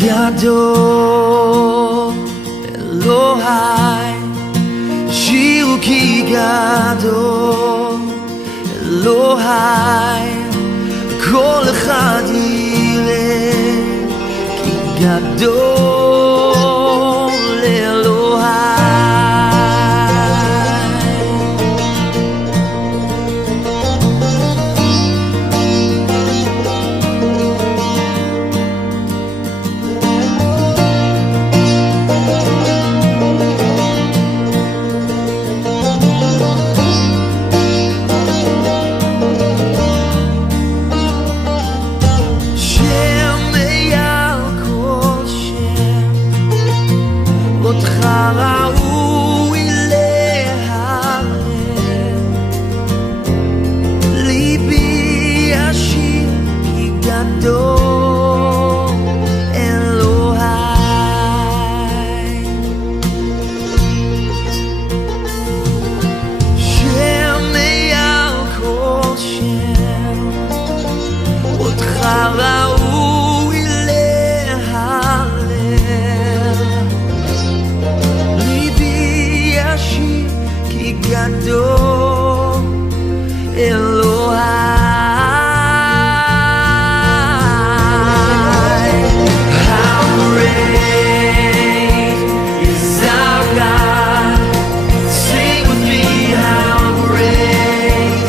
גדול אלוהי, שירו כי גדול אלוהי, כל אחד יראה כי גדול אלוהי. ראוי להלל, ליבי ישיר כי גדול אלוהי. שם מעל כל שם, אותך ראוי להלל, כי גדול אלוהי. How great is our God? Sing with me, how great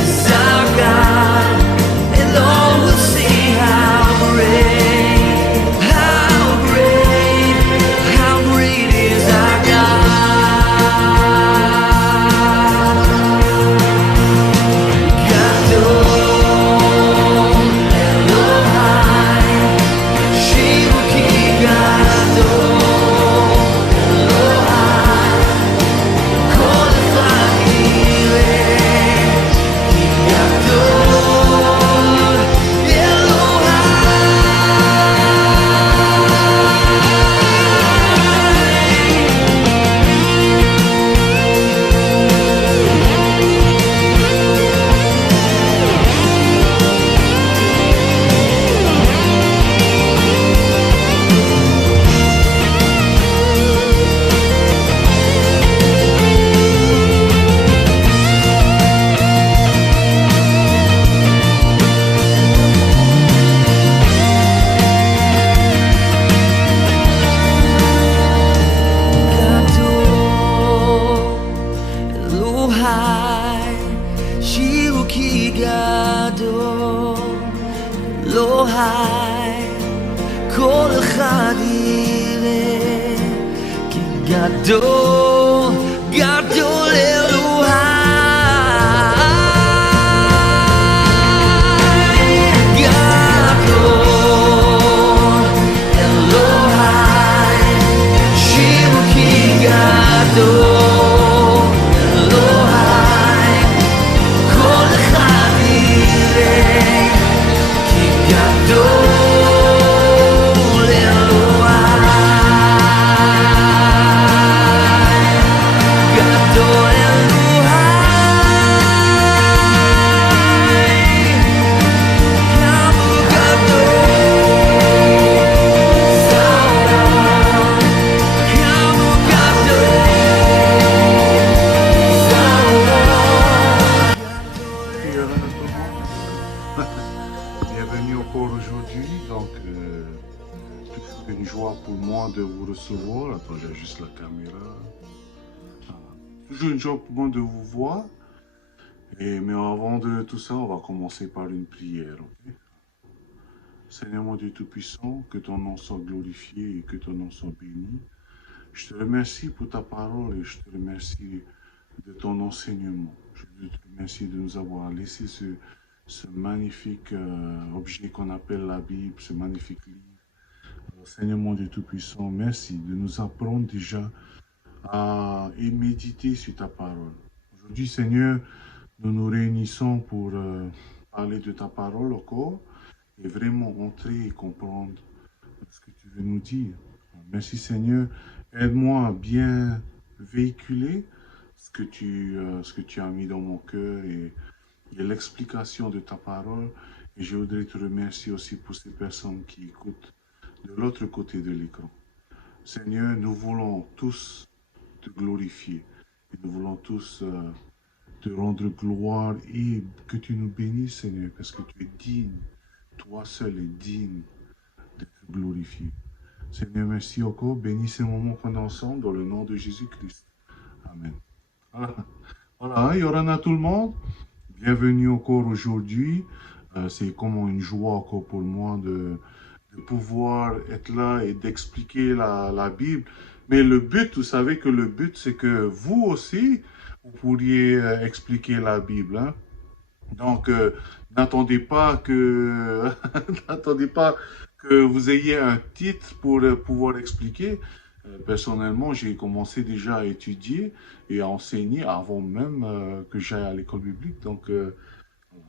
is our God, and all will see how great, how great, how great is our God. שירו כי גדול אלוהי, כל אחד יראה כי גדול, גדול אלוהי. גדול אלוהי, שירו כי גדול Bienvenue encore aujourd'hui, donc toujours une joie pour moi de vous recevoir. Attends, j'ajuste la caméra. Toujours une joie pour moi de vous voir. Mais avant de tout ça, on va commencer par une prière. Okay? Seigneur mon Dieu Tout-Puissant, que ton nom soit glorifié et que ton nom soit béni. Je te remercie pour ta parole et je te remercie de ton enseignement. Je te remercie de nous avoir laissé ce magnifique objet qu'on appelle la Bible, ce magnifique livre. Alors, Seigneur mon Dieu Tout-Puissant, merci de nous apprendre déjà à méditer sur ta parole. Aujourd'hui, Seigneur, nous nous réunissons pour parler de ta parole encore et vraiment entrer et comprendre ce que tu veux nous dire. Merci Seigneur, aide-moi à bien véhiculer ce que tu as mis dans mon cœur et l'explication de ta parole. Et je voudrais te remercier aussi pour ces personnes qui écoutent de l'autre côté de l'écran. Seigneur, nous voulons tous te glorifier. Et nous voulons tous te rendre gloire et que tu nous bénisses, Seigneur, parce que tu es digne. Toi seul es digne d'être glorifié. Seigneur, merci encore. Bénis ces moments qu'on a ensemble dans le nom de Jésus-Christ. Amen. Voilà. Voilà, Yorana tout le monde. Bienvenue encore aujourd'hui. C'est comme une joie encore pour moi de pouvoir être là et d'expliquer la Bible. Mais le but, vous savez que le but, c'est que vous aussi, vous pourriez expliquer la Bible. Hein? Donc, n'attendez pas que n'attendez pas que vous ayez un titre pour pouvoir expliquer. Personnellement, j'ai commencé déjà à étudier et à enseigner avant même que j'aille à l'école biblique. Donc,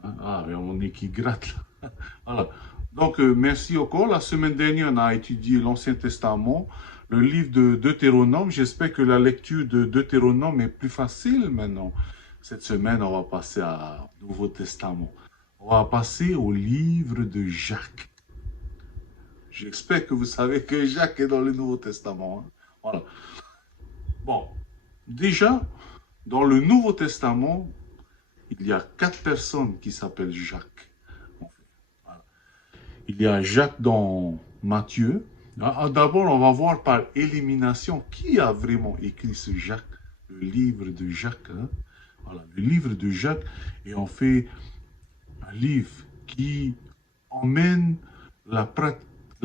on est qui gratte là. Voilà. Donc, merci encore. La semaine dernière, on a étudié l'Ancien Testament, le livre de Deutéronome. J'espère que la lecture de Deutéronome est plus facile maintenant. Cette semaine, on va passer au Nouveau Testament. On va passer au livre de Jacques. J'espère que vous savez que Jacques est dans le Nouveau Testament. Hein. Voilà. Bon, déjà, dans le Nouveau Testament, il y a 4 personnes qui s'appellent Jacques. Voilà. Il y a Jacques dans Matthieu. D'abord, on va voir par élimination qui a vraiment écrit ce Jacques, le livre de Jacques. Hein. Voilà, le livre de Jacques. Et on fait un livre qui emmène la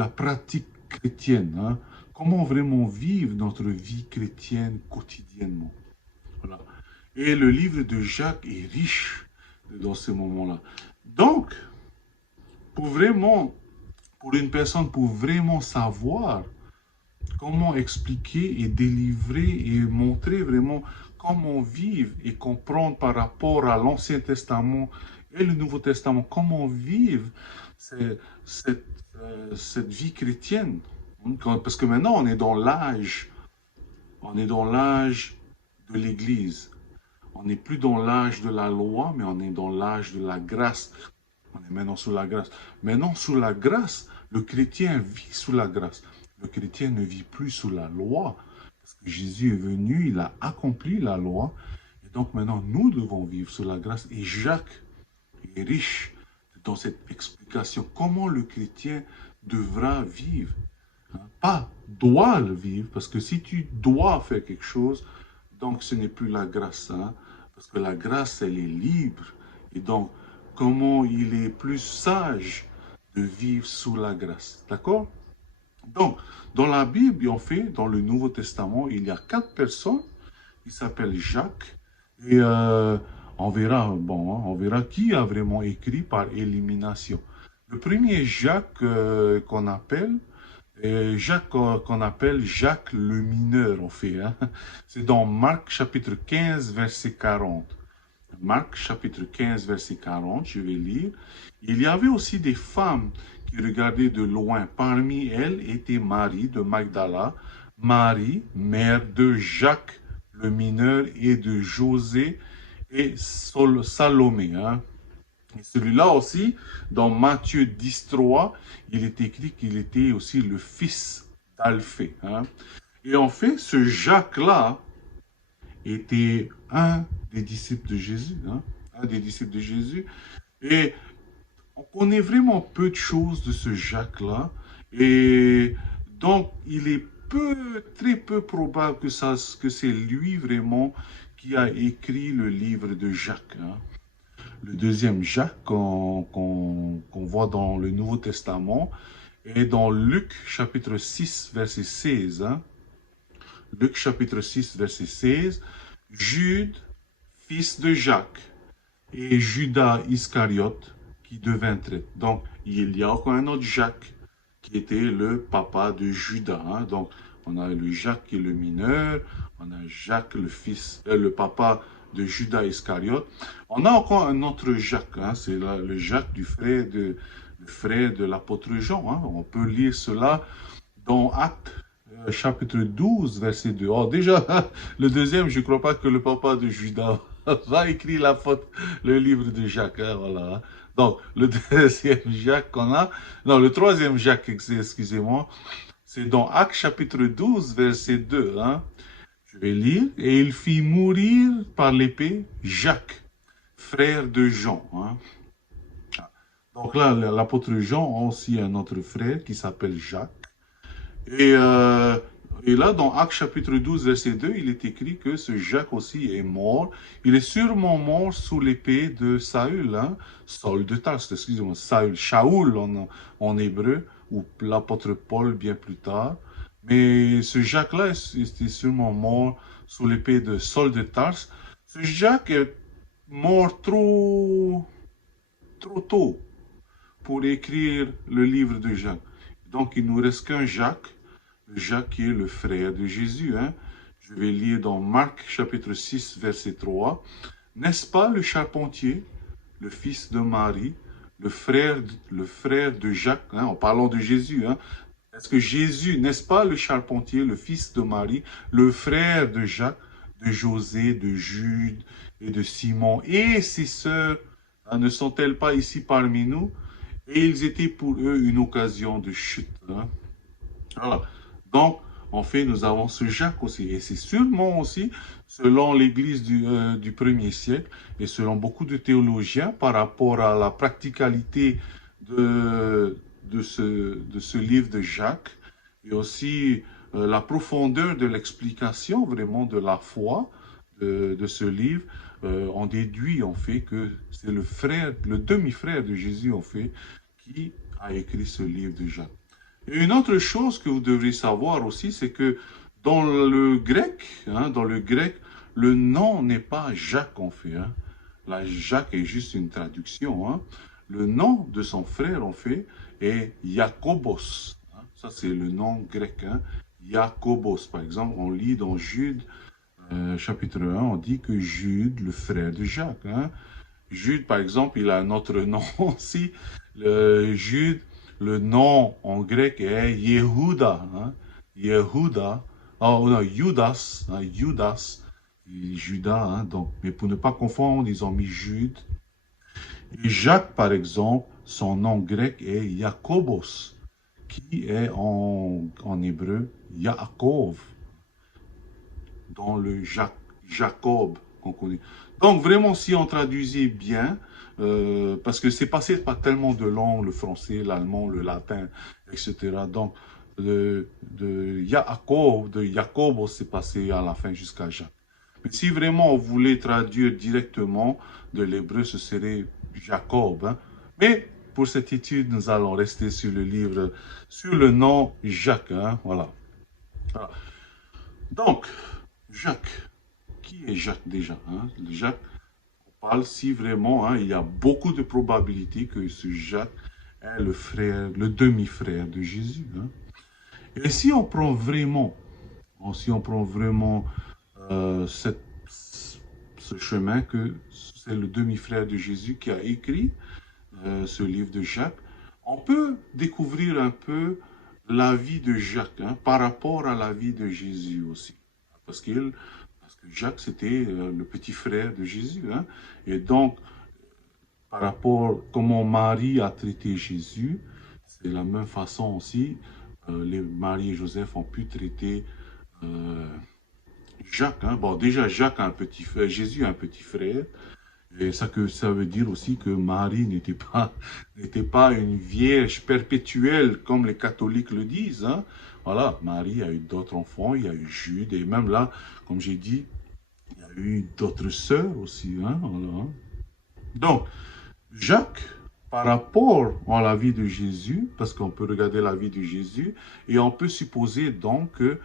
pratique chrétienne. Hein. Comment vraiment vivre notre vie chrétienne quotidiennement. Voilà. Et le livre de Jacques est riche dans ces moments-là. Donc, pour une personne, pour vraiment savoir comment expliquer et délivrer et montrer vraiment comment vivre et comprendre par rapport à l'Ancien Testament et le Nouveau Testament, comment vivre cette vie chrétienne. Parce que maintenant, on est dans l'âge de l'Église. On n'est plus dans l'âge de la loi, mais on est dans l'âge de la grâce. On est maintenant sous la grâce. Maintenant, sous la grâce, le chrétien vit sous la grâce. Le chrétien ne vit plus sous la loi. Parce que Jésus est venu, il a accompli la loi. Et donc maintenant, nous devons vivre sous la grâce. Et Jacques est riche dans cette explication. Comment le chrétien devra vivre. Pas doit le vivre, parce que si tu dois faire quelque chose, donc ce n'est plus la grâce. Hein? Parce que la grâce, elle est libre. Et donc, comment il est plus sage de vivre sous la grâce. D'accord? Donc, dans la Bible, en fait, dans le Nouveau Testament, il y a 4 personnes qui s'appellent Jacques. Et on verra qui a vraiment écrit par élimination. Le premier Jacques qu'on appelle Jacques le mineur, en fait. Hein. C'est dans Marc chapitre 15, verset 40. Marc chapitre 15, verset 40, je vais lire. Il y avait aussi des femmes qui regardaient de loin. Parmi elles était Marie de Magdala, Marie, mère de Jacques le mineur et de José et Salomé. Hein. Et celui-là aussi, dans Matthieu 10, 3, il est écrit qu'il était aussi le fils d'Alphée. Hein. Et en fait, ce Jacques-là était un des disciples de Jésus. Hein, un des disciples de Jésus. Et on connaît vraiment peu de choses de ce Jacques-là. Et donc, il est très peu probable que c'est lui vraiment qui a écrit le livre de Jacques. Hein. Le deuxième Jacques qu'on voit dans le Nouveau Testament est dans Luc chapitre 6 verset 16. Hein. Luc chapitre 6 verset 16. Jude, fils de Jacques, et Judas Iscariote qui devint traître. Donc il y a encore un autre Jacques qui était le papa de Judas. Hein. Donc on a le Jacques qui est le mineur, on a Jacques le papa de Judas Iscariote. On a encore un autre Jacques, hein, c'est le Jacques le frère de l'apôtre Jean. Hein. On peut lire cela dans Actes chapitre 12, verset 2. Oh, déjà, le deuxième, je ne crois pas que le papa de Judas va écrire le livre de Jacques, hein, voilà. Hein. Donc, le deuxième Jacques qu'on a, non, le troisième Jacques, excusez-moi, c'est dans Actes chapitre 12, verset 2, hein. Je vais lire. Et il fit mourir par l'épée Jacques, frère de Jean, hein. Donc là, l'apôtre Jean a aussi un autre frère qui s'appelle Jacques. Et, euh, et là, dans Actes chapitre 12, verset 2, il est écrit que ce Jacques aussi est mort. Il est sûrement mort sous l'épée de Saül, hein, Saul de Tarse, excusez-moi, Saül, Shaoul en hébreu, ou l'apôtre Paul bien plus tard. Mais ce Jacques-là était sûrement mort sous l'épée de Saul de Tarse. Ce Jacques est mort trop tôt pour écrire le livre de Jacques. Donc, il nous reste qu'un Jacques, Jacques qui est le frère de Jésus. Hein. Je vais lire dans Marc chapitre 6, verset 3. N'est-ce pas le charpentier, le fils de Marie, le frère de Jacques, hein, en parlant de Jésus, hein. Est-ce que Jésus, n'est-ce pas le charpentier, le fils de Marie, le frère de Jacques, de José, de Jude et de Simon et ses sœurs, hein, ne sont-elles pas ici parmi nous? Et ils étaient pour eux une occasion de chute. Hein. Voilà. Donc, en fait, nous avons ce Jacques aussi. Et c'est sûrement aussi, selon l'Église du 1er siècle, et selon beaucoup de théologiens, par rapport à la practicalité de ce livre de Jacques, et aussi la profondeur de l'explication vraiment de la foi de ce livre, on déduit en fait que c'est le demi-frère de Jésus en fait, qui a écrit ce livre de Jacques. Et une autre chose que vous devrez savoir aussi, c'est que dans le grec, hein, le nom n'est pas Jacques en fait. Hein. Là, Jacques est juste une traduction. Hein. Le nom de son frère en fait est Jacobos. Hein. Ça, c'est le nom grec. Hein. Jacobos, par exemple, on lit dans Jude, chapitre 1, on dit que Jude, le frère de Jacques. Hein. Jude, par exemple, il a un autre nom aussi. Jude, le nom en grec est Yehuda. Hein? Yehuda. Oh non, Judas. Hein? Judas. Judas. Hein? Donc, mais pour ne pas confondre, ils ont mis Jude. Et Jacques, par exemple, son nom grec est Jacobos, qui est en hébreu Yaakov, dans le Jacob qu'on connaît. Donc vraiment, si on traduisait bien, parce que c'est passé par tellement de langues, le français, l'allemand, le latin, etc. Donc de Yaakov, de Jacob, c'est passé à la fin jusqu'à Jacques. Mais si vraiment on voulait traduire directement de l'hébreu, ce serait Jacob. Hein. Mais pour cette étude, nous allons rester sur le livre, sur le nom Jacques. Hein. Voilà. Voilà. Donc, Jacques. Qui est Jacques déjà? Hein? Jacques, on parle si vraiment, hein, il y a beaucoup de probabilités que ce Jacques est le frère, le demi-frère de Jésus. Hein? Et si on prend vraiment, ce chemin que c'est le demi-frère de Jésus qui a écrit ce livre de Jacques, on peut découvrir un peu la vie de Jacques hein, par rapport à la vie de Jésus aussi. Parce que Jacques, c'était le petit frère de Jésus. Hein, et donc, par rapport à comment Marie a traité Jésus, c'est la même façon aussi, Marie et Joseph ont pu traiter Jacques. Hein. Bon, déjà, Jacques a un petit frère, Jésus a un petit frère. Et ça veut dire aussi que Marie n'était pas une vierge perpétuelle comme les catholiques le disent. Hein. Voilà, Marie a eu d'autres enfants, il y a eu Jude, et même là, comme j'ai dit, il y a eu d'autres sœurs aussi. Hein, voilà. Donc, Jacques, par rapport à la vie de Jésus, parce qu'on peut regarder la vie de Jésus, et on peut supposer donc que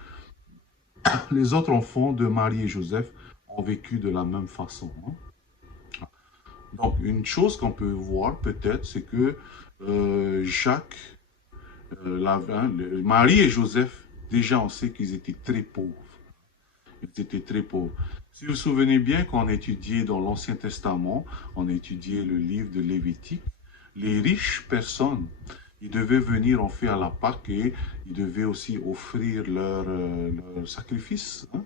les autres enfants de Marie et Joseph ont vécu de la même façon. Hein. Donc, une chose qu'on peut voir peut-être, c'est que Jacques, Marie et Joseph, déjà on sait qu'ils étaient très pauvres. Ils étaient très pauvres. Si vous vous souvenez bien, quand on étudiait dans l'Ancien Testament, on étudiait le livre de Lévitique, les riches personnes, ils devaient venir en fait à la Pâque et ils devaient aussi offrir leur sacrifice. Hein.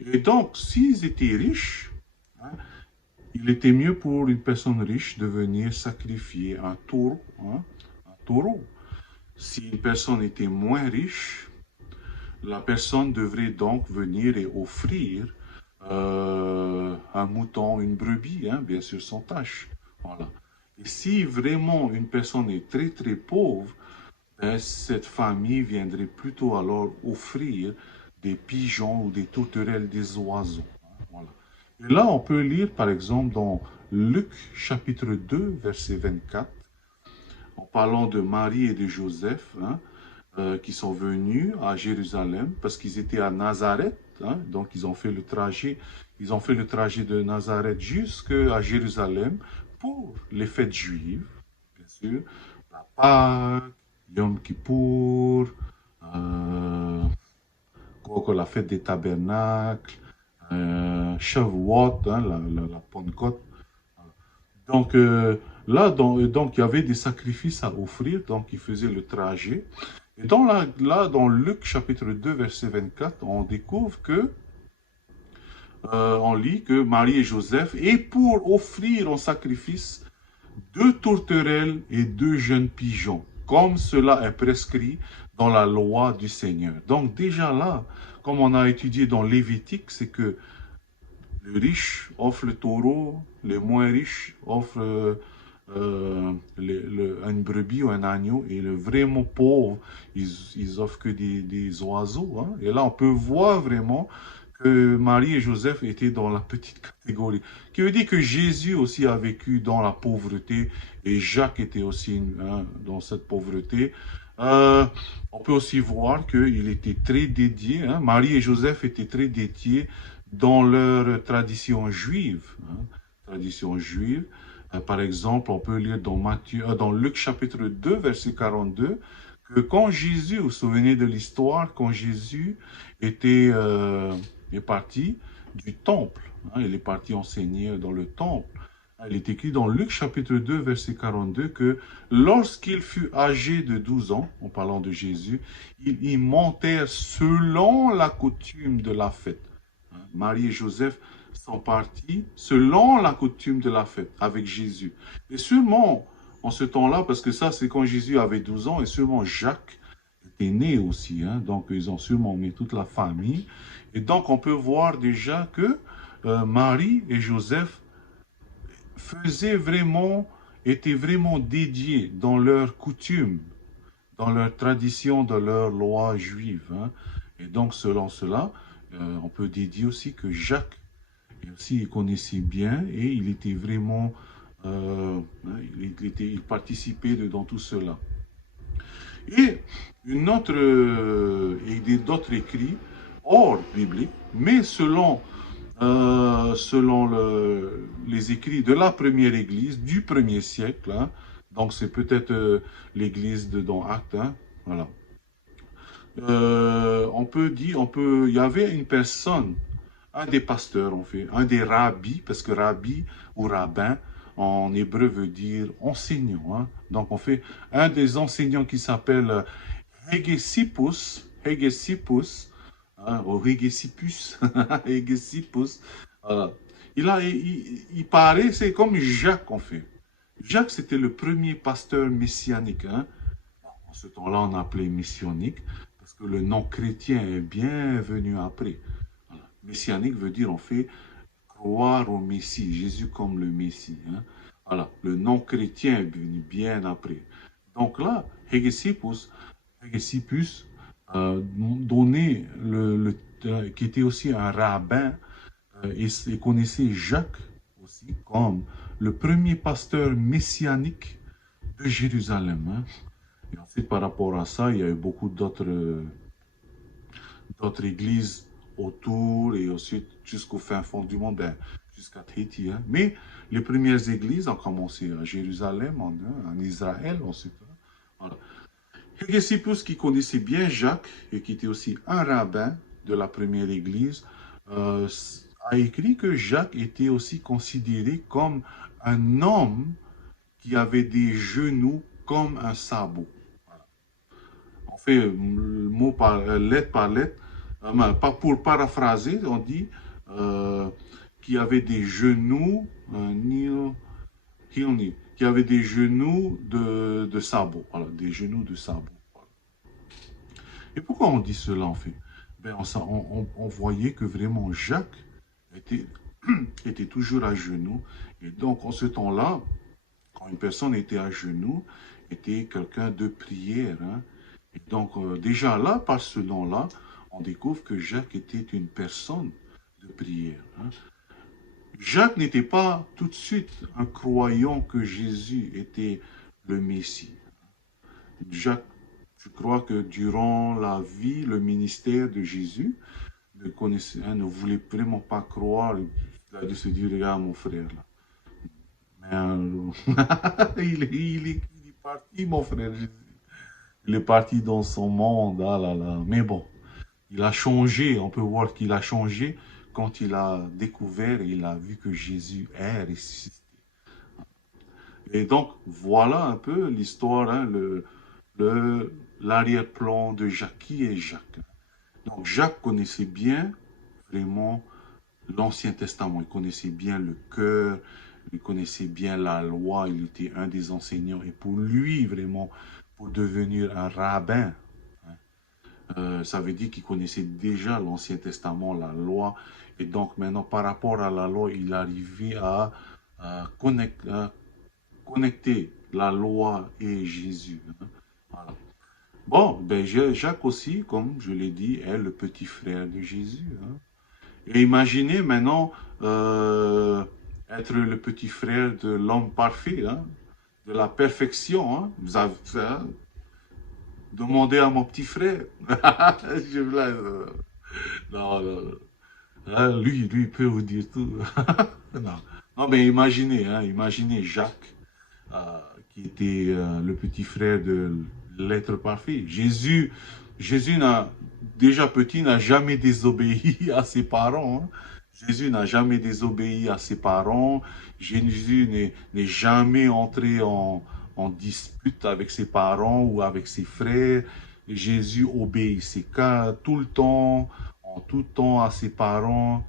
Et donc, s'ils étaient riches, hein, il était mieux pour une personne riche de venir sacrifier un taureau, hein, un taureau. Si une personne était moins riche, la personne devrait donc venir et offrir un mouton, une brebis, hein, bien sûr sans tache. Voilà. Et si vraiment une personne est très très pauvre, ben, cette famille viendrait plutôt alors offrir des pigeons ou des tourterelles, des oiseaux. Hein, voilà. Et là, on peut lire par exemple dans Luc chapitre 2, verset 24, en parlant de Marie et de Joseph, hein, qui sont venus à Jérusalem parce qu'ils étaient à Nazareth, hein, donc ils ont fait le trajet de Nazareth jusqu'à Jérusalem pour les fêtes juives, bien sûr, la Pâque, Yom Kippour, euh, la fête des tabernacles, Shavuot, hein, la Pentecôte. Donc là, donc il y avait des sacrifices à offrir, donc ils faisaient le trajet. Et là, dans Luc chapitre 2, verset 24, on découvre on lit que Marie et Joseph, et pour offrir en sacrifice 2 tourterelles et 2 jeunes pigeons, comme cela est prescrit dans la loi du Seigneur. Donc déjà là, comme on a étudié dans Lévitique, c'est que le riche offre le taureau, les moins riches offrent une brebis ou un agneau, et le vraiment pauvre, ils offrent que des oiseaux. Hein. Et là, on peut voir vraiment que Marie et Joseph étaient dans la petite catégorie. Qui veut dire que Jésus aussi a vécu dans la pauvreté, et Jacques était aussi hein, dans cette pauvreté. Euh, on peut aussi voir qu'il était très dédié, hein. Marie et Joseph étaient très dédiés dans leur tradition juive. Hein, tradition juive. Par exemple, on peut lire dans Luc chapitre 2, verset 42, que quand Jésus, vous vous souvenez de l'histoire, quand Jésus est parti du temple, hein, il est parti enseigner dans le temple. Il est écrit dans Luc chapitre 2, verset 42, que lorsqu'il fut âgé de 12 ans, en parlant de Jésus, ils y montèrent selon la coutume de la fête. Marie et Joseph sont partis selon la coutume de la fête avec Jésus. Et sûrement, en ce temps-là, parce que ça, c'est quand Jésus avait 12 ans, et sûrement Jacques était né aussi. Hein, donc, ils ont sûrement mis toute la famille. Et donc, on peut voir déjà que Marie et Joseph étaient vraiment dédiés dans leurs coutumes, dans leur tradition, dans leur loi juive. Hein. Et donc, selon cela, on peut dédier aussi que Jacques, aussi, il connaissait bien et il était vraiment, il participait dans tout cela. Et d'autres écrits hors biblique, mais selon les écrits de la première église du 1er siècle, hein, donc c'est peut-être l'église dans Actes, hein, voilà. Il y avait une personne, un des pasteurs, en fait, un des rabbis, parce que rabbi ou rabbin en hébreu veut dire enseignant. Hein. Donc on fait un des enseignants qui s'appelle Hegesippus, hein, ou Hegesippus, Hegesippus. Voilà. Il paraît, c'est comme Jacques en fait. Jacques, c'était le premier pasteur messianique. Hein. En ce temps-là, on appelait messianique parce que le nom chrétien est bien venu après. Voilà. Messianique veut dire, en fait, croire au Messie, Jésus comme le Messie. Hein. Voilà. Le nom chrétien est venu bien après. Donc là, Hegesippus donnait qui était aussi un rabbin, et connaissait Jacques aussi comme le premier pasteur messianique de Jérusalem. Hein. Et ensuite, par rapport à ça, il y a eu beaucoup d'autres églises autour et ensuite jusqu'au fin fond du monde, jusqu'à Tahiti. Hein. Mais les premières églises ont commencé à Jérusalem, en Israël, ensuite. Hein. Voilà. Hegesippus, qui connaissait bien Jacques et qui était aussi un rabbin de la première église, a écrit que Jacques était aussi considéré comme un homme qui avait des genoux comme un sabot. On fait lettre par lettre, pour paraphraser, on dit qui avait des genoux, qui avait des genoux de sabot. Voilà, des genoux de sabot. Voilà. Et pourquoi on dit cela en fait? Ben, on voyait que vraiment Jacques était, était toujours à genoux. Et donc, en ce temps-là, quand une personne était à genoux, était quelqu'un de prière. Hein. Et donc, déjà là, par ce nom-là, on découvre que Jacques était une personne de prière. Hein. Jacques n'était pas tout de suite un croyant que Jésus était le Messie. Jacques, je crois que durant la vie, le ministère de Jésus, ne voulait vraiment pas croire. Il a dû se dire, regarde mon frère là. Mais il est parti, mon frère Jésus. Il est parti dans son monde, ah là là. Mais bon, il a changé, on peut voir qu'il a changé quand il a découvert et il a vu que Jésus est ressuscité. Et donc, voilà un peu l'histoire, hein, l'arrière-plan de Jacques. Qui est Jacques? Donc, Jacques connaissait bien, vraiment, l'Ancien Testament. Il connaissait bien le cœur, il connaissait bien la loi, il était un des enseignants. Et pour lui, vraiment, pour devenir un rabbin, ça veut dire qu'il connaissait déjà l'Ancien Testament, la loi. Et donc maintenant, par rapport à la loi, il arrivait à connecter la loi et Jésus. Hein. Voilà. Bon, ben Jacques aussi, comme je l'ai dit, est le petit frère de Jésus. Hein. Et imaginez maintenant être le petit frère de l'homme parfait, hein, de la perfection. Hein. Vous avez, hein, demandez à mon petit frère. Je blague. Non, non, non. Hein, lui, il peut vous dire tout. Non. Non, mais imaginez, hein, imaginez Jacques, euh, qui était le petit frère de l'être parfait. Jésus déjà petit, n'a jamais désobéi à ses parents. Hein. Jésus n'a jamais désobéi à ses parents. Jésus n'est jamais entré en dispute avec ses parents ou avec ses frères. Jésus obéissait tout le temps, en tout temps à ses parents.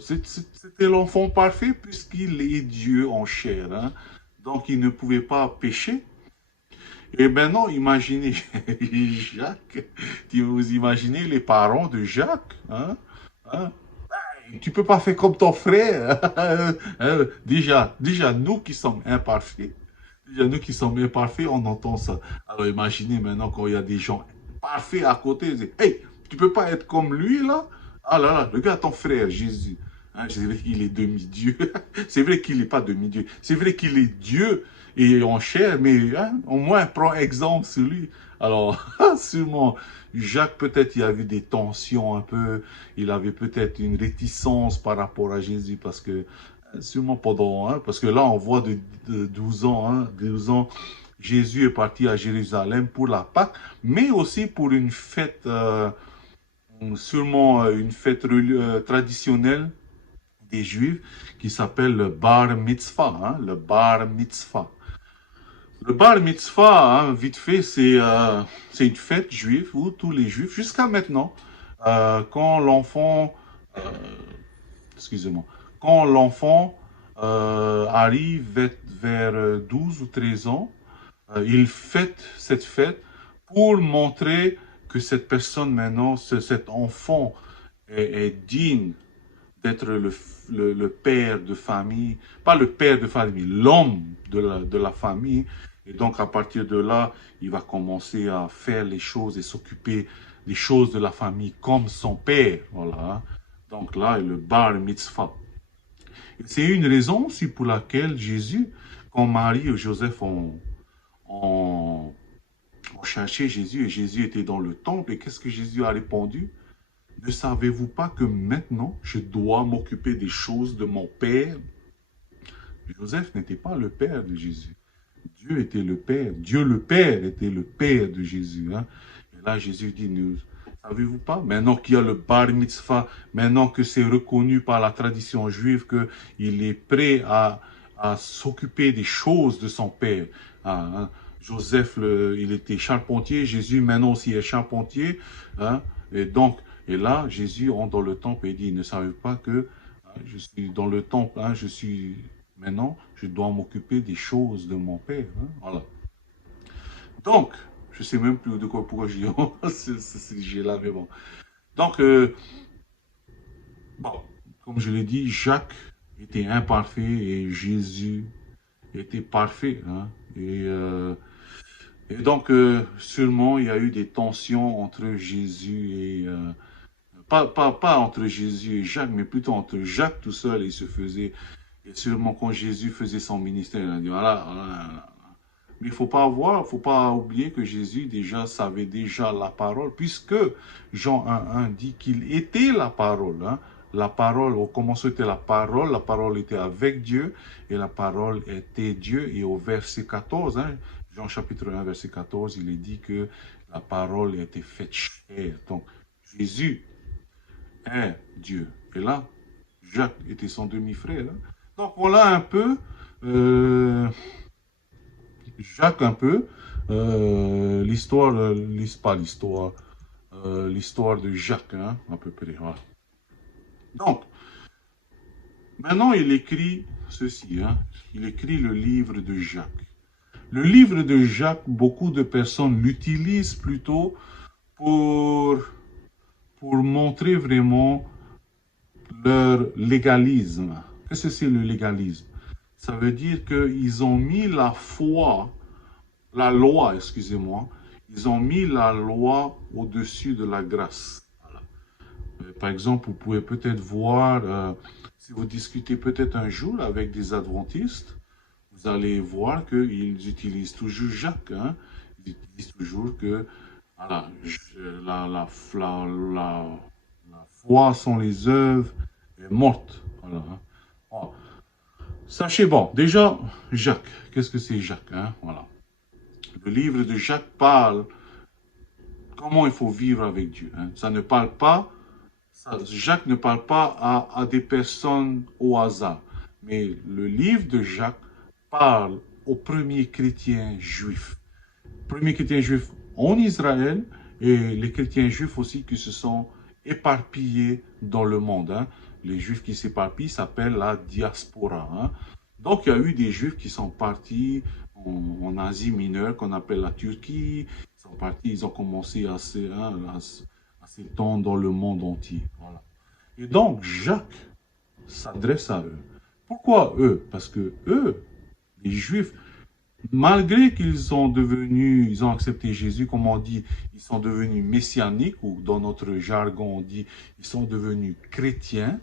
C'était l'enfant parfait puisqu'il est Dieu en chair. Hein. Donc il ne pouvait pas pécher. Et maintenant, imaginez Jacques, vous imaginez les parents de Jacques. Hein? Hein? Tu peux pas faire comme ton frère. Déjà, nous qui sommes imparfaits, on entend ça. Alors imaginez maintenant quand il y a des gens parfaits à côté, ils disent, hey, tu peux pas être comme lui là? Ah là là, regarde ton frère Jésus. Hein, c'est vrai qu'il est demi-dieu. C'est vrai qu'il n'est pas demi-dieu. C'est vrai qu'il est Dieu et en chair, mais hein, au moins prends exemple sur lui. Alors, sûrement, Jacques, peut-être il y avait des tensions un peu, il avait peut-être une réticence par rapport à Jésus, parce que, sûrement pendant, hein, parce que là, on voit de 12 ans, hein, 12 ans, Jésus est parti à Jérusalem pour la Pâque, mais aussi pour une fête, sûrement une fête traditionnelle des Juifs, qui s'appelle le Bar Mitzvah, hein, le Bar Mitzvah. Le bar mitzvah, hein, vite fait, c'est une fête juive où tous les juifs, jusqu'à maintenant, quand l'enfant, euh, excusez-moi, quand l'enfant arrive vers 12 ou 13 ans, il fête cette fête pour montrer que cette personne maintenant, cet enfant est digne d'être le père de famille, pas le père de famille, l'homme de la famille. Et donc, à partir de là, il va commencer à faire les choses et s'occuper des choses de la famille comme son père. Voilà. Donc là, le bar mitzvah. C'est une raison aussi pour laquelle Jésus, quand Marie et Joseph ont cherché Jésus et Jésus était dans le temple, et qu'est-ce que Jésus a répondu? Ne savez-vous pas que maintenant, je dois m'occuper des choses de mon Père? Joseph n'était pas le père de Jésus. Dieu était le Père. Dieu le Père était le Père de Jésus. Hein. Et là, Jésus dit, ne savez-vous pas? Maintenant qu'il y a le bar mitzvah, maintenant que c'est reconnu par la tradition juive qu'il est prêt à s'occuper des choses de son Père. Hein. Joseph, il était charpentier. Jésus, maintenant aussi, est charpentier. Hein. Et donc, et là, Jésus entre dans le temple et dit, ne savez pas que Je suis dans le temple, hein, maintenant, je dois m'occuper des choses de mon Père. Hein, voilà. Donc, je sais même plus de quoi, pourquoi j'ai j'ai là, mais bon. Donc, bon, comme je l'ai dit, Jacques était imparfait et Jésus était parfait. Hein, et donc, sûrement, il y a eu des tensions entre Jésus et... pas entre Jésus et Jacques, mais plutôt entre Jacques tout seul, il se faisait... Et sûrement quand Jésus faisait son ministère, il a dit, voilà, voilà, voilà. Mais faut pas oublier que Jésus déjà savait déjà la parole, puisque Jean 1,1 dit qu'il était la parole. Hein. La parole, au commencement était la parole était avec Dieu, et la parole était Dieu. Et au verset 14, hein, Jean chapitre 1, verset 14, il est dit que la parole était faite chair. Donc, Jésus est Dieu. Et là, Jacques était son demi-frère. Hein. Donc, voilà un peu... Euh, Jacques un peu, l'histoire, pas l'histoire, l'histoire de Jacques, hein, à peu près. Voilà. Donc, maintenant il écrit ceci, hein, il écrit le livre de Jacques. Le livre de Jacques, beaucoup de personnes l'utilisent plutôt pour, pour montrer vraiment leur légalisme. Qu'est-ce que c'est le légalisme? Ça veut dire qu'ils ont mis la loi, excusez-moi, ils ont mis la loi au-dessus de la grâce. Voilà. Par exemple, vous pouvez peut-être voir, si vous discutez peut-être un jour avec des adventistes, vous allez voir qu'ils utilisent toujours Jacques. Hein. Ils utilisent toujours que voilà, la foi sans les œuvres est morte. Voilà, hein. Bon. Sachez, bon, déjà, Jacques, qu'est-ce que c'est Jacques? Hein? Voilà. Le livre de Jacques parle comment il faut vivre avec Dieu. Hein. Ça ne parle pas, Jacques ne parle pas à des personnes au hasard. Mais le livre de Jacques parle aux premiers chrétiens juifs. Premiers chrétiens juifs en Israël et les chrétiens juifs aussi qui se sont éparpillés dans le monde. Hein. Les juifs qui s'éparpillent s'appellent la diaspora. Hein. Donc il y a eu des juifs qui sont partis en Asie mineure, qu'on appelle la Turquie. Ils sont partis, ils ont commencé à s'étendre dans le monde entier. Voilà. Et donc Jacques s'adresse à eux. Pourquoi eux? Parce que eux, les juifs, malgré qu'ils ils ont accepté Jésus, comme on dit, ils sont devenus messianiques, ou dans notre jargon on dit, ils sont devenus chrétiens,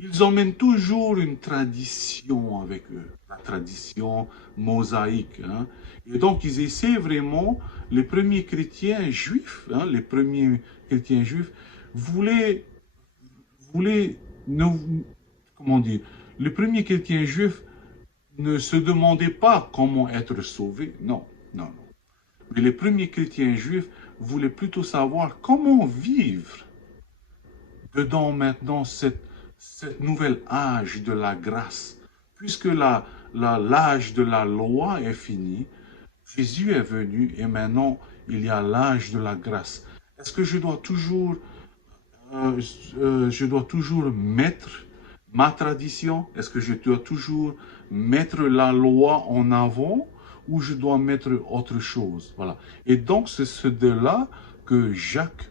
ils emmènent toujours une tradition avec eux, la tradition mosaïque. Hein. Et donc ils essaient vraiment, les premiers chrétiens juifs, hein, les premiers chrétiens juifs voulaient ne, comment dire, les premiers chrétiens juifs ne se demandaient pas comment être sauvés. Non, non, non. Mais les premiers chrétiens juifs voulaient plutôt savoir comment vivre dedans maintenant cette nouvelle âge de la grâce. Puisque l'âge de la loi est fini, Jésus est venu et maintenant il y a l'âge de la grâce. Est-ce que je dois toujours mettre ma tradition? Est-ce que je dois toujours mettre la loi en avant ou je dois mettre autre chose? Voilà. Et donc, c'est ce de là que Jacques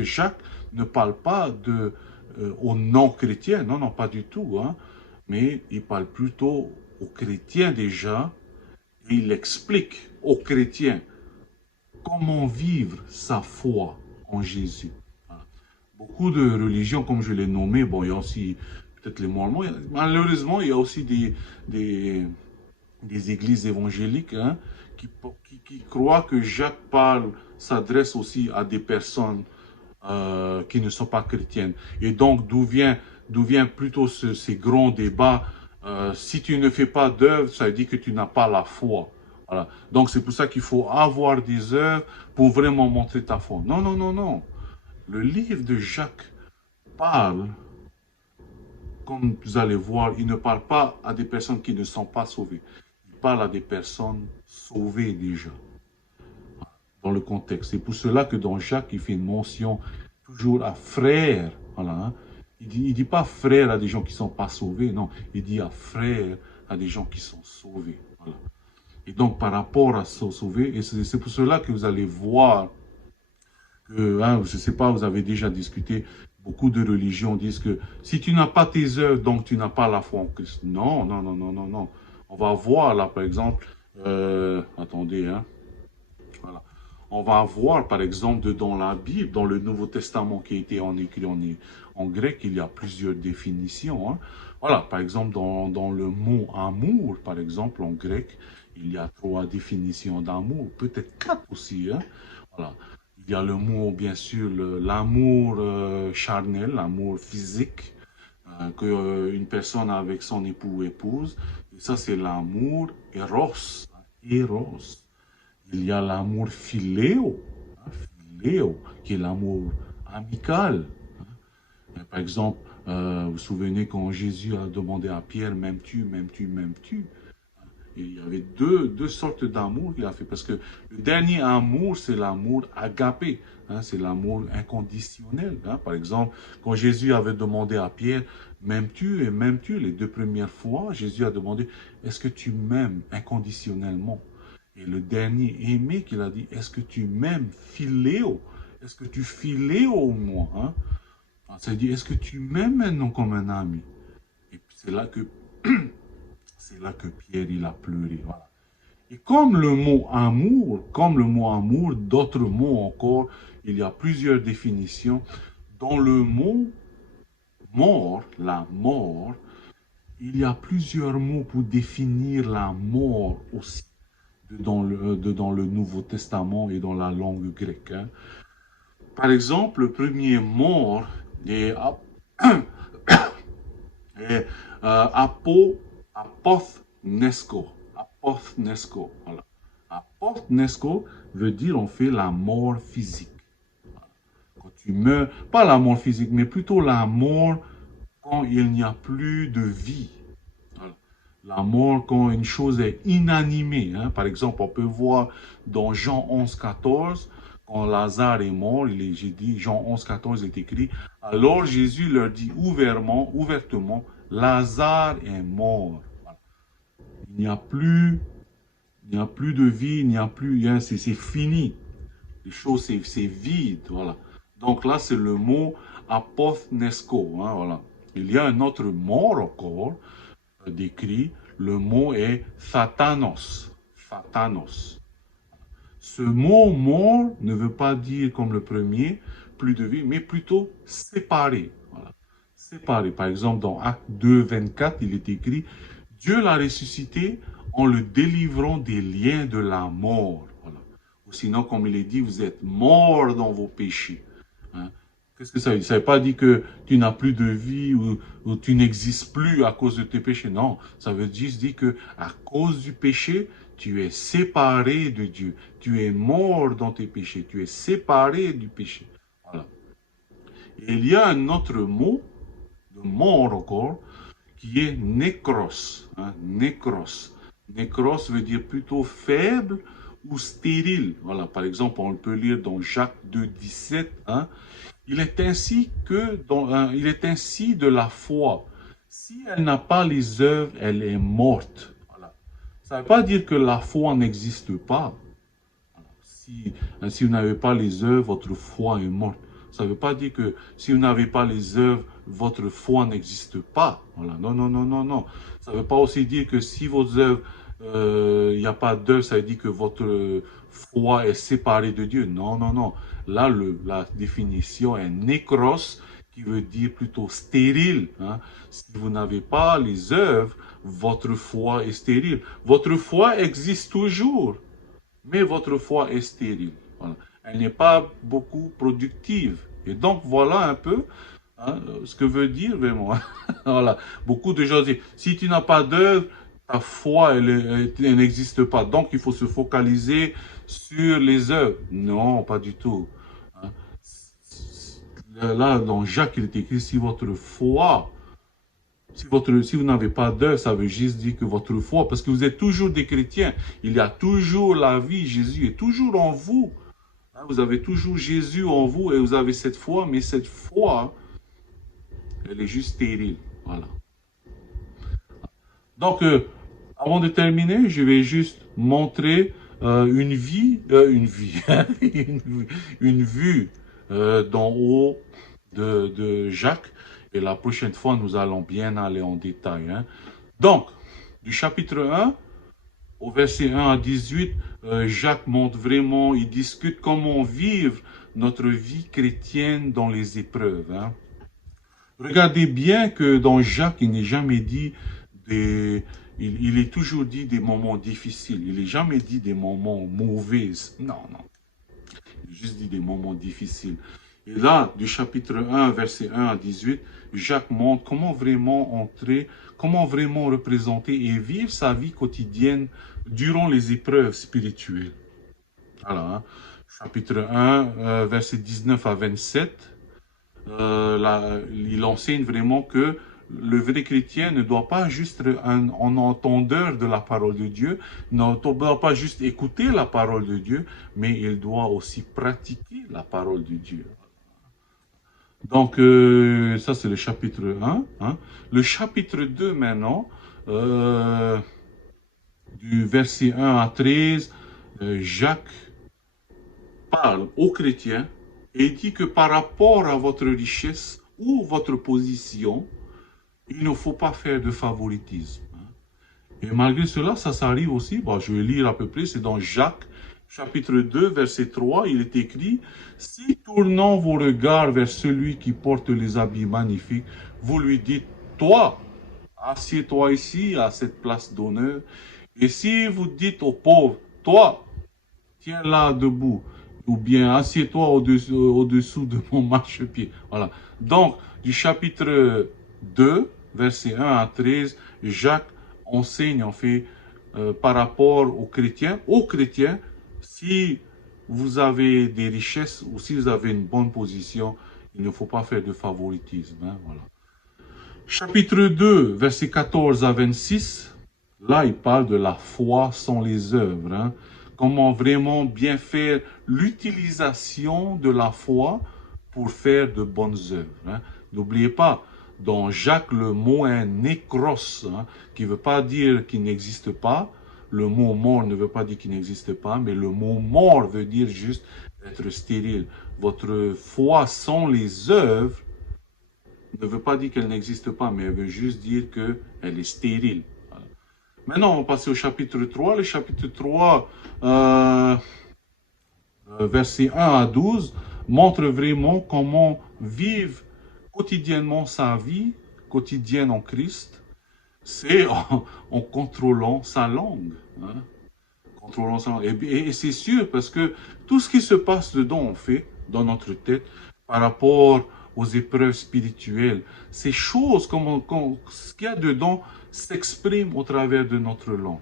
Jacques ne parle pas aux non-chrétiens, non, non, pas du tout, hein, mais il parle plutôt aux chrétiens déjà, et il explique aux chrétiens comment vivre sa foi en Jésus. Voilà. Beaucoup de religions, comme je l'ai nommé, bon, il y a aussi peut-être les Mormons, malheureusement, il y a aussi des églises évangéliques hein, qui croient que Jacques s'adresse aussi à des personnes qui ne sont pas chrétiennes. Et donc, d'où vient plutôt ces grands débats si tu ne fais pas d'œuvres, ça veut dire que tu n'as pas la foi. Voilà. Donc, c'est pour ça qu'il faut avoir des œuvres pour vraiment montrer ta foi. Non, non, non, non. Le livre de Jacques parle, comme vous allez voir, il ne parle pas à des personnes qui ne sont pas sauvées. Il parle à des personnes sauvées déjà, dans le contexte. C'est pour cela que dans Jacques, il fait une mention toujours à frère. Voilà, hein. il dit pas frère à des gens qui sont pas sauvés, non. Il dit à frère à des gens qui sont sauvés. Voilà. Et donc, par rapport à se sauver, et c'est pour cela que vous allez voir que, hein, je ne sais pas, vous avez déjà discuté, beaucoup de religions disent que si tu n'as pas tes œuvres, donc tu n'as pas la foi en Christ. Non, non, non, non, non, non. On va voir là, par exemple, attendez, hein, voilà. On va voir, par exemple, dans la Bible, dans le Nouveau Testament qui a été écrit en grec, il y a plusieurs définitions. Hein. Voilà, par exemple, dans le mot amour, par exemple, en grec, il y a 3 définitions d'amour, peut-être 4 aussi. Hein. Voilà. Il y a le mot, bien sûr, l'amour charnel, l'amour physique, qu'une personne a avec son époux ou épouse. Et ça, c'est l'amour eros. Hein, eros. Il y a l'amour philéo, hein, philéo, qui est l'amour amical. Hein. Par exemple, vous vous souvenez quand Jésus a demandé à Pierre, m'aimes-tu, m'aimes-tu, m'aimes-tu? Et il y avait deux sortes d'amour qu'il a fait. Parce que le dernier amour, c'est l'amour agapé. Hein, c'est l'amour inconditionnel. Hein. Par exemple, quand Jésus avait demandé à Pierre, m'aimes-tu et m'aimes-tu? Les 2 premières fois, Jésus a demandé, est-ce que tu m'aimes inconditionnellement? Et le dernier aimé qu'il a dit, est-ce que tu m'aimes philéo? Est-ce que tu philéo moi? Hein? C'est-à-dire, est-ce que tu m'aimes maintenant comme un ami? Et puis c'est là que Pierre il a pleuré. Voilà. Et comme le mot amour, d'autres mots encore, il y a plusieurs définitions. Dans le mot mort, la mort, il y a plusieurs mots pour définir la mort aussi dans le Nouveau Testament et dans la langue grecque. Hein. Par exemple, le premier mort est, est apothnesco. Apothnesco. Voilà. Apothnesco veut dire on fait la mort physique. Quand tu meurs, pas la mort physique, mais plutôt la mort quand il n'y a plus de vie. Voilà. La mort quand une chose est inanimée. Hein. Par exemple, on peut voir dans Jean 11, 14, quand Lazare est mort, j'ai dit, Jean 11, 14 est écrit, alors Jésus leur dit ouvertement, Lazare est mort. Voilà. Il n'y a plus de vie, il n'y a plus, hein, c'est fini. Les choses, c'est vide, voilà. Donc là, c'est le mot apothnesco, hein, voilà. Il y a un autre mot encore décrit, le mot est thatanos. Thatanos. Ce mot mort ne veut pas dire comme le premier, plus de vie, mais plutôt séparé. Voilà. Séparé. Par exemple, dans Acte 2, 24, il est écrit, Dieu l'a ressuscité en le délivrant des liens de la mort. Voilà. Ou sinon, comme il est dit, vous êtes morts dans vos péchés. Hein? Qu'est-ce que ça veut dire? Ça ne veut pas dire que tu n'as plus de vie ou tu n'existes plus à cause de tes péchés. Non, ça veut juste dire que à cause du péché, tu es séparé de Dieu. Tu es mort dans tes péchés. Tu es séparé du péché. Voilà. Et il y a un autre mot, de mort encore, qui est nécros. Hein, nécros. Nécros veut dire plutôt faible ou stérile. Voilà, par exemple, on peut lire dans Jacques 2, 17. Hein, il est ainsi de la foi. Si elle n'a pas les œuvres, elle est morte. Voilà. Ça ne veut pas dire que la foi n'existe pas. Si vous n'avez pas les œuvres, votre foi est morte. Ça ne veut pas dire que si vous n'avez pas les œuvres, votre foi n'existe pas. Voilà. Non, non, non, non, non. Ça ne veut pas aussi dire que si vos œuvres, il n'y a pas d'œuvres, ça veut dire que votre foi est séparée de Dieu. Non, non, non. Là, la définition est nécros, qui veut dire plutôt stérile. Hein. Si vous n'avez pas les œuvres, votre foi est stérile. Votre foi existe toujours, mais votre foi est stérile. Voilà. Elle n'est pas beaucoup productive. Et donc, voilà un peu hein, ce que veut dire vraiment. Voilà. Beaucoup de gens disent, si tu n'as pas d'œuvre, ta foi, elle n'existe pas. Donc, il faut se focaliser sur les œuvres. Non, pas du tout. Hein. Là, dans Jacques, il est écrit, si votre foi, si vous n'avez pas d'œuvre, ça veut juste dire que votre foi, parce que vous êtes toujours des chrétiens, il y a toujours la vie, Jésus est toujours en vous. Hein, vous avez toujours Jésus en vous et vous avez cette foi, mais cette foi elle est juste stérile. Voilà. Donc, avant de terminer, je vais juste montrer une vie, une vue d'en haut de Jacques. Et la prochaine fois, nous allons bien aller en détail, hein. Donc, du chapitre 1 au verset 1 à 18, Jacques montre vraiment, il discute comment vivre notre vie chrétienne dans les épreuves, hein. Regardez bien que dans Jacques, il n'est jamais dit des... il est toujours dit des moments difficiles. Il n'est jamais dit des moments mauvais. Non, non. Il est juste dit des moments difficiles. Et là, du chapitre 1, verset 1 à 18, Jacques montre comment vraiment entrer, comment vraiment représenter et vivre sa vie quotidienne durant les épreuves spirituelles. Voilà, hein. Chapitre 1, verset 19 à 27. Il enseigne vraiment que le vrai chrétien ne doit pas juste être un entendeur de la parole de Dieu, ne doit pas juste écouter la parole de Dieu, mais il doit aussi pratiquer la parole de Dieu. Donc, ça c'est le chapitre 1. Hein. Le chapitre 2 maintenant, du verset 1 à 13, Jacques parle aux chrétiens et dit que par rapport à votre richesse ou votre position, il ne faut pas faire de favoritisme. Et malgré cela, ça s'arrive aussi, bon, je vais lire à peu près, c'est dans Jacques, chapitre 2, verset 3, il est écrit, « Si tournant vos regards vers celui qui porte les habits magnifiques, vous lui dites, toi, assieds-toi ici à cette place d'honneur, et si vous dites aux pauvres, toi, tiens là debout, ou bien assieds-toi au-dessous de mon marchepied. » Voilà. Donc, du chapitre 2, verset 1 à 13, Jacques enseigne en fait par rapport aux chrétiens, si vous avez des richesses ou si vous avez une bonne position, il ne faut pas faire de favoritisme, hein, voilà. Chapitre 2, verset 14 à 26, là il parle de la foi sans les œuvres, hein. Comment vraiment bien faire l'utilisation de la foi pour faire de bonnes œuvres, hein. N'oubliez pas, dans Jacques, le mot est nécros, hein, qui ne veut pas dire qu'il n'existe pas. Le mot mort ne veut pas dire qu'il n'existe pas, mais le mot mort veut dire juste être stérile. Votre foi sans les œuvres ne veut pas dire qu'elle n'existe pas, mais elle veut juste dire qu'elle est stérile. Voilà. Maintenant, on va passer au chapitre 3. Le chapitre 3, versets 1 à 12, montre vraiment comment vivre quotidiennement sa vie quotidienne en Christ, c'est en contrôlant sa langue. Hein, contrôlant sa langue. Et c'est sûr, parce que tout ce qui se passe dedans, on fait, dans notre tête, par rapport aux épreuves spirituelles, ces choses, ce qu'il y a dedans, s'exprime au travers de notre langue.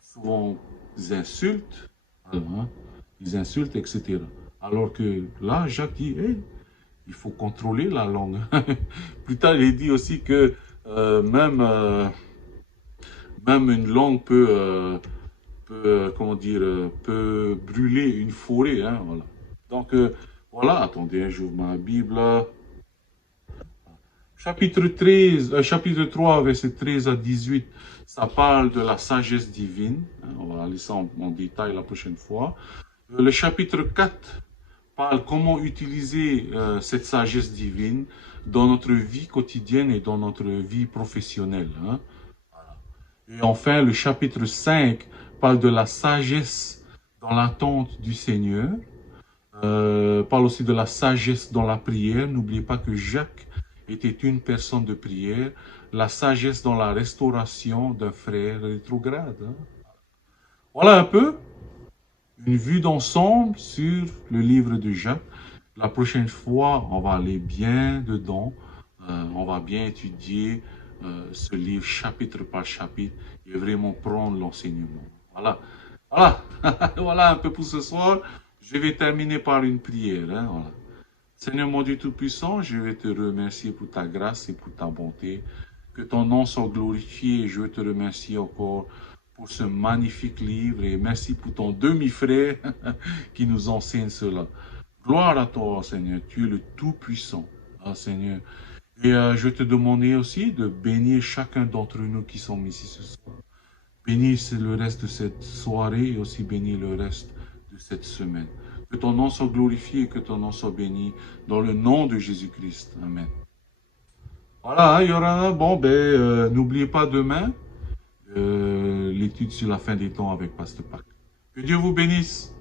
Souvent, des insultes, hein, des insultes, etc. Alors que là, Jacques dit, hey, il faut contrôler la langue. Plus tard, il dit aussi que même une langue peut brûler une forêt. Hein, voilà. Donc, voilà, attendez, j'ouvre ma Bible. Chapitre 3, verset 13 à 18, ça parle de la sagesse divine. Hein, on va aller ça en détail la prochaine fois. Le chapitre 4 parle comment utiliser cette sagesse divine dans notre vie quotidienne et dans notre vie professionnelle. Hein. Et enfin, le chapitre 5 parle de la sagesse dans l'attente du Seigneur. Parle aussi de la sagesse dans la prière. N'oubliez pas que Jacques était une personne de prière. La sagesse dans la restauration d'un frère rétrograde. Hein. Voilà un peu une vue d'ensemble sur le livre de Jacques. La prochaine fois, on va aller bien dedans. On va bien étudier ce livre chapitre par chapitre et vraiment prendre l'enseignement. Voilà. Voilà. Voilà un peu pour ce soir. Je vais terminer par une prière. Hein, voilà. Seigneur mon Dieu Tout-Puissant, je vais te remercier pour ta grâce et pour ta bonté. Que ton nom soit glorifié et je veux te remercier encore pour ce magnifique livre et merci pour ton demi-frère qui nous enseigne cela. Gloire à toi, Seigneur, tu es le Tout-Puissant. Ah, Seigneur. Et je vais te demander aussi de bénir chacun d'entre nous qui sont ici ce soir. Bénis le reste de cette soirée et aussi bénis le reste de cette semaine. Que ton nom soit glorifié et que ton nom soit béni dans le nom de Jésus-Christ. Amen. Voilà, il y aura, bon, ben, n'oubliez pas demain l'étude sur la fin des temps avec Pasteur Pac. Que Dieu vous bénisse.